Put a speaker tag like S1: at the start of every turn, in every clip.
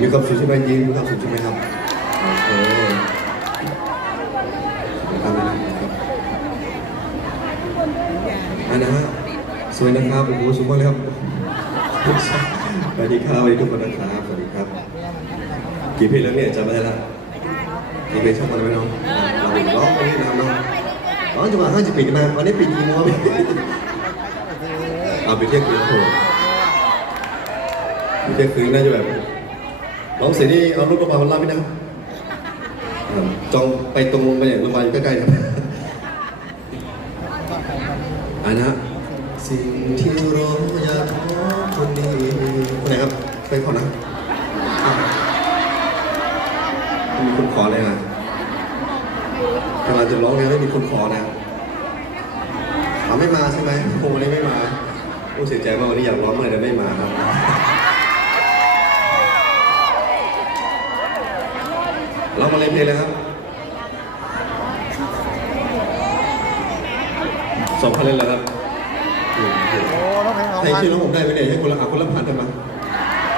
S1: มีความสุขใช่ไหมยิ้มมีความสุขใช่ไหมครับโอเคขอบคุณครับอันนะฮะสวยนะครับโอ้โหสวยมากเลยครับสวัสดีครับสวัสดีทุกคนนะครับสวัสดีครับกี่เพลงแล้วเนี่ยจำไม่ได้ละกี่เพลงชอบกันไหมน้องเราร้องไปนี่นะครับน้องร้องจังหวะห้าสิบปีกันมาวันนี้ปีกี่โมงเอาไปเที่ยงคืนโถไปเที่ยงคืนน่าจะแบบ ร้องเสรีเอาลูกกระเป๋ามารับไหมนะจองไปตรงไปเนี่ยโรงพยาอยู่ใกล้ๆครับอันนะสิ่งที่รออยากขอคนนี้คนไหนครับไปขอนะมีคนขอเลยนะกำลังจะร้องแล้วไม่มีคนขอนะเขาไม่มาใช่ไหมคงวันนี้ไม่มาโอ้เสียใจมากวันนี้อยากร้องเมื่อไหร่แต่ไม่มาครับ เรามาเล่นเพลงเลยครับสองพันเล่นแล้วครับ
S2: โอ้ร้องเพลงร้อง
S1: ใคร
S2: พัน
S1: ชื่อน้องผมได้ไหมเนี่ยให้คนละอะคนละพันได้ไหม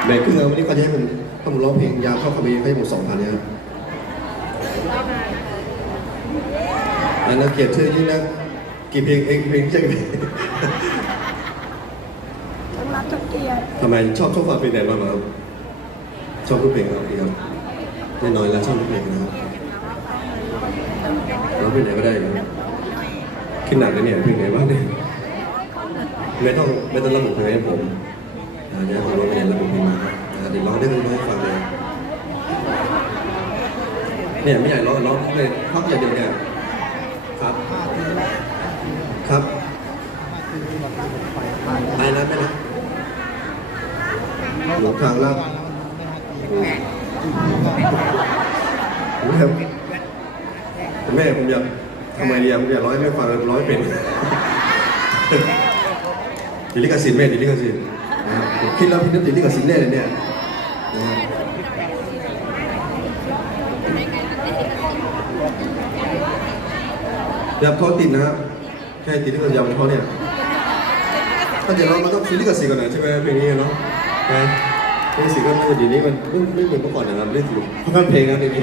S1: แบ่งครึ่งเอาวันนี้เขาจะให้ผมถ้าผมร้องเพลงยาวเข้าคำนี้ให้ผมสองพันเนี่ยครับอันนั้นเกียรติชื่อยิ่งนะกี่เพลงเองเพลงใช่ไหม
S3: ต้องรับทุกเกียรติ
S1: ทำไมชอบชอบฟังเพลงไหนบ้างครับชอบทุกเพลงครับพี่ครับ แน่นอนแล้วชอบทุกเพลงนะครับร้องเพลงไหนก็ได้นะครับขึ้นหนักเลยเนี่ยเพลงไหนบ้างเนี่ยไม่ต้องไม่ต้องระบุเพลงให้ผมอ่าเดี๋ยวผมร้องเพลงระบุเพลงมาครับอ่าเดี๋ยวร้องได้เลยให้ฟังเลยเนี่ยไม่ใหญ่ร้องร้องเลยพักอย่างเดียวเนี่ยครับ ครับไปนะไปนะหลงทางลับ ผมแบบแม่ผมอยากทำไมเนี่ยผมอยากร้อยไม่ฟังร้อยเป็นติลิขสิทธิ์แม่ติลิขสินผมคิดแล้วพี่นึกติลิขสิทธิ์แน่เลยเนี่ยอย่าเขาติดนะครับแค่ติดลิขสิทธิ์ยาวเขาเนี่ยถ้าจะร้องมันต้องซื้อลิขสิทธิ์ก่อนหนะใช่ไหมเพลงนี้เนาะ นะลิขสิทธิ์ก็ไม่เดี๋ยวนี้มันไม่ไม่เหมือนเมื่อก่อนนะครับเล่นถูกเพราะมันเพลงนะเพลงนี้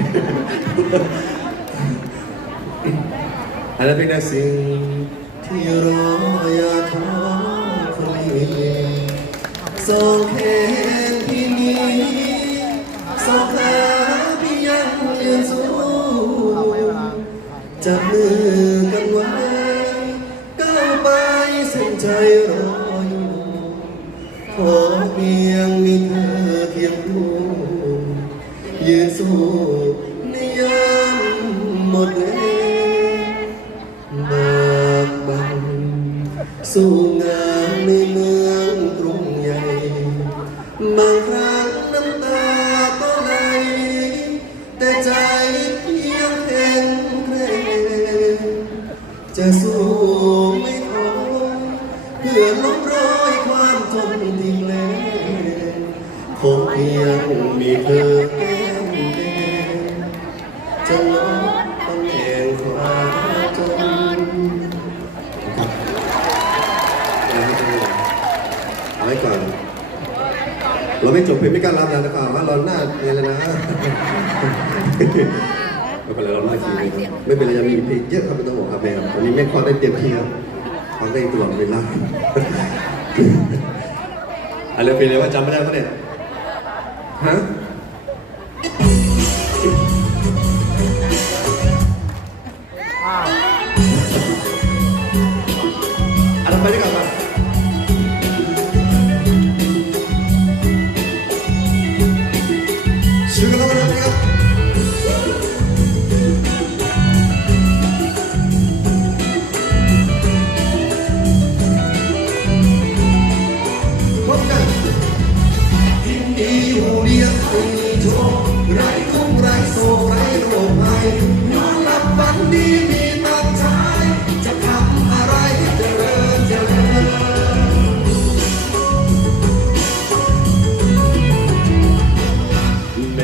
S1: อันนั้นเป็นสิ่งที่รออย่าท้อคนนี้ส่งแขนที่นี้ส่งขาที่ยังยืนสู้จับมือกันไว้ก้าวไปเส้นใจรอ คียงคู่ยืนสู้ในยามหมดแรงบากบันสู้งานในเมืองกรุงใหญ่บางครั้งน้ำตาก็ไหลแต่ใจเพียงแข็งแกร่งจะสู้ไม่ถอเพื่อลบ คงเพียงมีเธอแก้มแดงจะลดตำแหน่งความจนครับเอาไว้ก่อนเราไม่จบเพลงไม่กล้ารับแล้วนะครับว่าเราหน้าเนี่ยเลยนะไม่เป็นไรเราหน้าคิวเลยครับไม่เป็นไรยังมีเพลงเยอะครับไม่ต้องห่วงครับแม่ครับวันนี้แม่คอได้เต็มที่ครับคอได้ตลอดเวลาอะไรเพลงอะไรว่าจำไม่ได้ปะเนี่ย ฮะอันนั้นไปด้วยกันมาชื่อกันแล้วกันนะครับ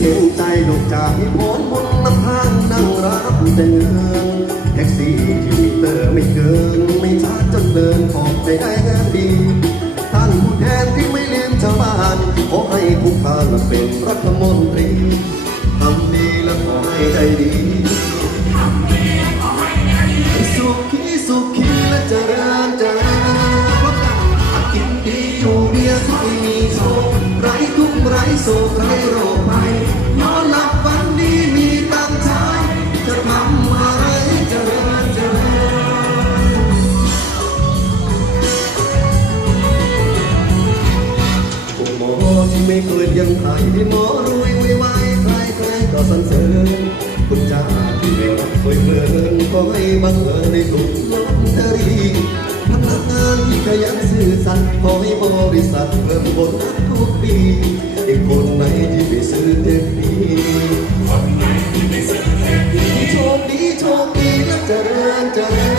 S1: เห็นใจลูกจ่ายผลบน้ำพางนั่งรับแต่เงินแท็กซี่ที่มีเตอร์ไม่เกิน ไม่ช้าจนเดินขอบไปได้งานดีท่านผู้แทนที่ไม่ลืมชาวบ้านขอให้ผู้ท่านเป็นรัฐมนตรี อิญก็ไม่บังเอิญในถูกลอตเตอรี่พนักงานที่ขยันซื่อสัตย์ขอให้บริษัทเพิ่มโบนักทุกปีไอ้คนไหนที่ไปซื้อเต็มปีคนไหนที่ไปซื้อเต็มปีโชคดีโชคดีนะเจริญเจริญ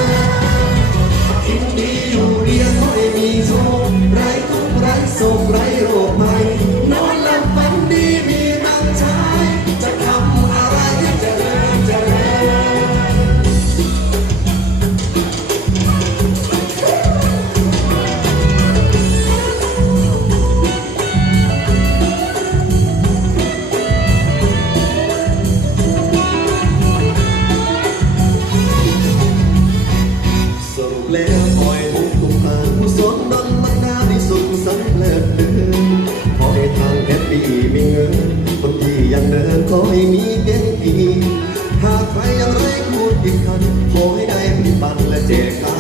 S1: Yeah.